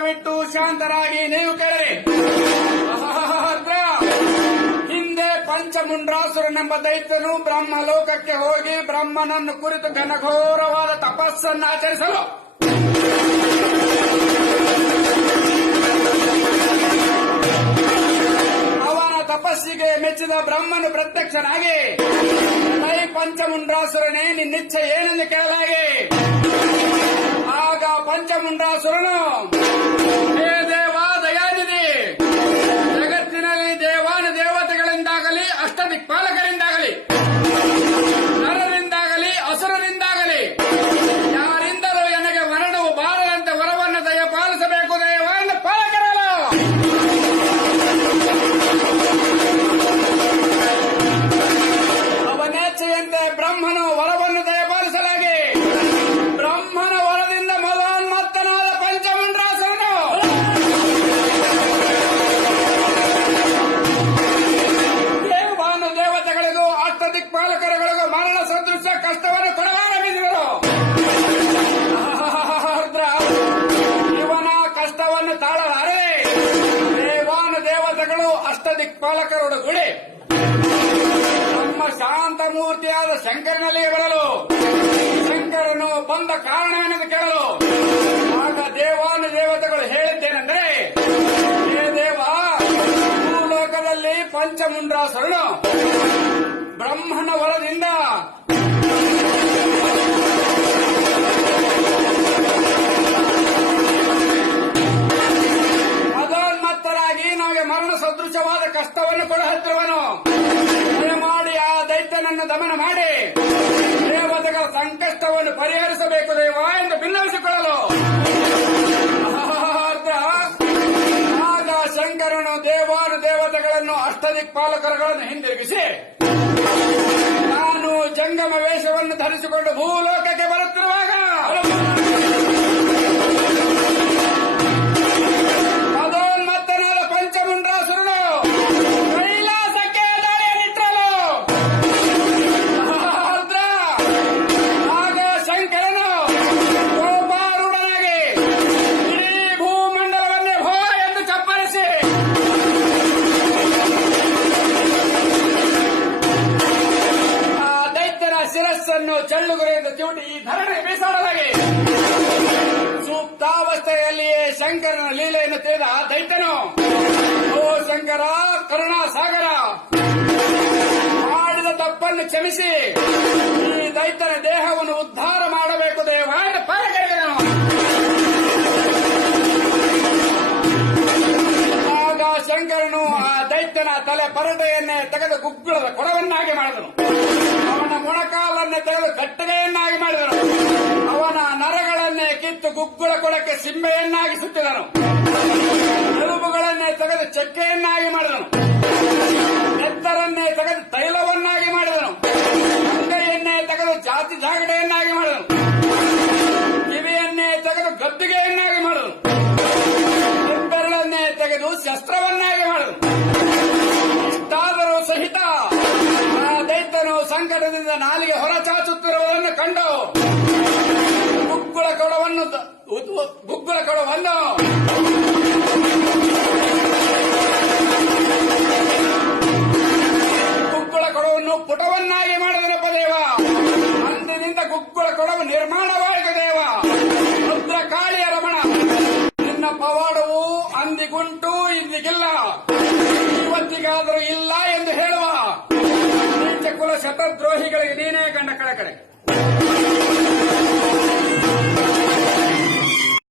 ಶಬ್ದವಿಟ್ಟು ಶಾಂತರಾಗಿ ನೀವು ಕೇಳಿರಿ. ಹಿಂದೆ ಪಂಚಮುಂಡ್ರಾಸುರನೆಂಬ ದೈತ್ಯನು ಬ್ರಹ್ಮಲೋಕಕ್ಕೆ ಹೋಗಿ ಬ್ರಹ್ಮನನ್ನು ಕುರಿತು ಘನಘೋರವಾದ ತಪಸ್ಸನ್ನು ಆಚರಿಸಲು ಅವನ ತಪಸ್ಸಿಗೆ ಮೆಚ್ಚಿದ ಬ್ರಹ್ಮನು ಪ್ರತ್ಯಕ್ಷನಾಗಿ ಮೈ ಪಂಚಮುಂಡ್ರಾಸುರನೇ ನಿನ್ನಿಚ್ಛೆ ಏನೆಂದು ಕೇಳಲಾಗಿ ಆಗ ಪಂಚಮುಂಡ್ರಾಸುರನು ಹೇ ದೇವ ದಯಾನಿಧಿ, ಜಗತ್ತಿನಲ್ಲಿ ದೇವಾನು ದೇವತೆಗಳಿಂದಾಗಲಿ ಅಷ್ಟದಿಕ್ಪಾಲಕರಿಂದಾಗಲಿ ನರರಿಂದಾಗಲಿ ಅಸುರರಿಂದಾಗಲಿ ಯಾರಿಂದಲೂ ನನಗೆ ಮರಣವು ಬಾರದಂತೆ ವರವನ್ನು ದಯಪಾಲಿಸಬೇಕು ದೇವಾನು ಪಾಲಕರಲ್ಲ. ಅವನೇಚ್ಛೆಯಂತೆ ಬ್ರಹ್ಮನು ವರವನ್ನು ದಯಪಾಲಿಸಲಾಗಿ ಬ್ರಹ್ಮನ ವರದಿಂದ ಮದೋನ್ಮತ್ತನಾದ ಪಂಚಮುಂಡ್ರಾಸುರನು ದೇವಾನು ದೇವತೆಗಳಿಗೂ ಅಷ್ಟದಿಕ್ಪಾಲಕರುಗಳಿಗೂ ಮರಣ ಸದೃಶ ಕಷ್ಟವನ್ನು ಕೊಡಲಾರಂಭಿಸಿದರು. ಇವನ ಕಷ್ಟವನ್ನು ತಾಳಲಾರದೆ ದೇವಾನು ದೇವತೆಗಳು ಅಷ್ಟದಿಕ್ಪಾಲಕರೊಡಗೂಡಿ ನಮ್ಮ ಶಾಂತ ಮೂರ್ತಿಯಾದ ಶಂಕರನಲ್ಲಿಗೆ ಬರಲು ಶಂಕರನು ಬಂದ ಕಾರಣವೇನೆಂದು ಕೇಳಲು ಆಗ ದೇವಾನು ದೇವತೆಗಳು ಹೇಳಿದ್ದೇನೆಂದರೆ, ಹೇ ದೇವ, ಭೂಲೋಕದಲ್ಲಿ ಪಂಚಮುಂಡ್ರಾಸುರನು ಬ್ರಹ್ಮನ ವರದಿಂದ ಮದೋನ್ಮತ್ತರಾಗಿ ನಮಗೆ ಮರಣ ಸದೃಶವಾದ ಕಷ್ಟವನ್ನು ಕೊಡಹತ್ತಿರುವನು. ದಯಮಾಡಿ ಆ ದೈತ್ಯನನ್ನು ದಮನ ಮಾಡಿ ದೇವತೆಗಳ ಸಂಕಷ್ಟವನ್ನು ಪರಿಹರಿಸಬೇಕು ದೇವ ಎಂದು ಭಿನ್ನವಿಸಿಕೊಳ್ಳಲು ಆಗ ಶಂಕರನು ದೇವಾನು ದೇವತೆಗಳನ್ನು ಅಷ್ಟದಿಕ್ಪಾಲಕರುಗಳನ್ನು ಹಿಂದಿರುಗಿಸಿ ನಾನು ಜಂಗಮ ವೇಷವನ್ನು ಧರಿಸಿಕೊಂಡು ಭೂಲೋಕಕ್ಕೆ ಬರುತ್ತಿರುವಾಗ ಮದೋನ್ಮತ್ತನಾದ ಪಂಚಮುಂಡ್ರಾಸುರನು ಕೈಲಾಸಕ್ಕೆ ದಾಳಿಯನ್ನಿಟ್ಟರು. ಆಗ ಶಂಕರನು ಕೋಪಾರೂಢನಾಗಿ ಇಡೀ ಭೂಮಂಡಲವನ್ನೇ ಭೋ ಎಂದು ಚಪ್ಪರಿಸಿ ಆ ದೈತ್ಯನ ಶಿರಸ್ಸನ್ನು ಚಳ್ಳುಗುರೆಯಿಂದ ಚಿವುಟಿ ಈ ಧರಣಿ ಬೀಸಾಡಲಾಗಿ ಸುಪ್ತಾವಸ್ಥೆಯಲ್ಲಿಯೇ ಶಂಕರನ ಲೀಲೆಯನ್ನು ತಿಳಿದ ದೈತ್ಯನು, ಓ ಶಂಕರ ಕರುಣಾ ಸಾಗರ, ಮಾಡಿದ ತಪ್ಪನ್ನು ಕ್ಷಮಿಸಿ ಈ ದೈತ್ಯನ ದೇಹವನ್ನು ಉದ್ಧಾರ ಮಾಡಬೇಕು ದೇವ ಎಂದು ಪಾಲಕರಿದನು. ಆಗ ಶಂಕರನು ಆ ದೈತ್ಯನ ತಲೆ ಪರಟೆಯನ್ನೇ ತೆಗೆದು ಗುಗ್ಗುಳದ ಕೊಡವನ್ನಾಗಿ ಮಾಡಿದನು. ಅವನ ಮೊಣಕಾಲನ್ನೇ ತೆಗೆದು ಕಟ್ಟಗೆಯನ್ನಾಗಿ ಮಾಡಿದನು. ಅವನ ನರಗಳನ್ನೇ ಕಿತ್ತು ಗುಗ್ಗುಳ ಕೊಡಕ್ಕೆ ಸಿಂಬೆಯನ್ನಾಗಿ ಸುತ್ತಿದನು. ಎಲುಬುಗಳನ್ನೇ ತೆಗೆದು ಚಕ್ಕೆಯನ್ನಾಗಿ ಮಾಡಿದನು. ನೆತ್ತರನ್ನೇ ತೆಗೆದು ತೈಲವನ್ನಾಗಿ ಮಾಡಿದನು. ಅಂಗೈಯನ್ನೇ ತೆಗೆದು ಜಾತಿ ಜಾಗಡೆಯನ್ನಾಗಿ ಮಾಡಿದನು. ಕಿವಿಯನ್ನೇ ತೆಗೆದು ಗದ್ದಿಗೆಯನ್ನಾಗಿ ಮಾಡಿದನು. ಹೆಬ್ಬೆರಳನ್ನೇ ತೆಗೆದು ಶಸ್ತ್ರವನ್ನಾಗಿ ಮಾಡಿದನು. ಇಷ್ಟಾದರೂ ಸಹಿತ ಆ ದೈತ್ಯನು ಸಂಕಟದಿಂದ ನಾಲಿಗೆ ಹೊರಚಾಚುತ್ತಿರುವುದನ್ನು ಕಂಡು ಗುಗ್ಗುಳ ಕೊಡವನ್ನು ಪುಟವನ್ನಾಗಿ ಮಾಡಿದನಪ್ಪ ದೇವ. ಅಂದಿನಿಂದ ಗುಗ್ಗುಳ ಕೊಡವು ನಿರ್ಮಾಣವಾಯಿತು ದೇವ. ರುದ್ರಕಾಳಿಯ ರಮಣ, ನಿನ್ನ ಪವಾಡವು ಅಂದಿಗುಂಟು ಇಂದಿಗಿಲ್ಲ, ಇವತ್ತಿಗಾದರೂ ಇಲ್ಲ ಎಂದು ಹೇಳುವ ನೀಚ ಕುಲ ಶತದ್ರೋಹಿಗಳಿಗೆ ನೀನೇ ಕಂಡ ಕಡೆ